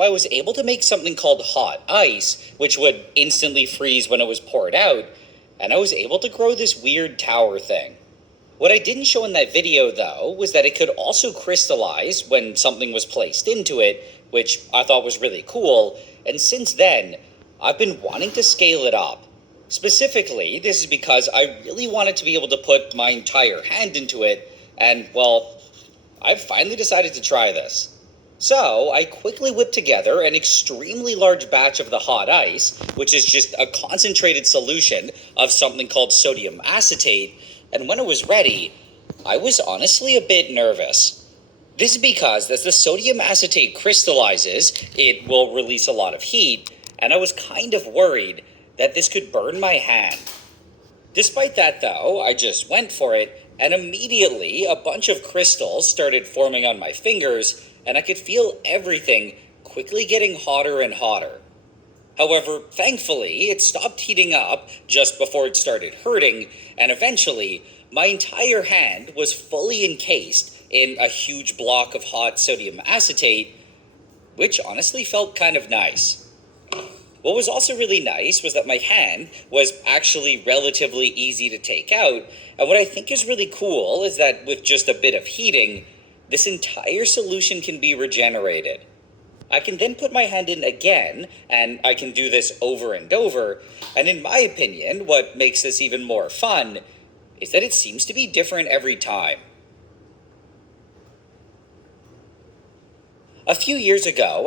I was able to make something called hot ice, which would instantly freeze when it was poured out, and I was able to grow this weird tower thing. What I didn't show in that video, though, was that it could also crystallize when something was placed into it, which I thought was really cool, and since then, I've been wanting to scale it up. Specifically, this is because I really wanted to be able to put my entire hand into it, and, well, I've finally decided to try this. So, I quickly whipped together an extremely large batch of the hot ice, which is just a concentrated solution of something called sodium acetate, and when it was ready, I was honestly a bit nervous. This is because as the sodium acetate crystallizes, it will release a lot of heat, and I was kind of worried that this could burn my hand. Despite that, though, I just went for it, and immediately a bunch of crystals started forming on my fingers, and I could feel everything quickly getting hotter and hotter. However, thankfully, it stopped heating up just before it started hurting, and eventually, my entire hand was fully encased in a huge block of hot sodium acetate, which honestly felt kind of nice. What was also really nice was that my hand was actually relatively easy to take out, and what I think is really cool is that with just a bit of heating, this entire solution can be regenerated. I can then put my hand in again, and I can do this over and over, and in my opinion, what makes this even more fun is that it seems to be different every time. A few years ago,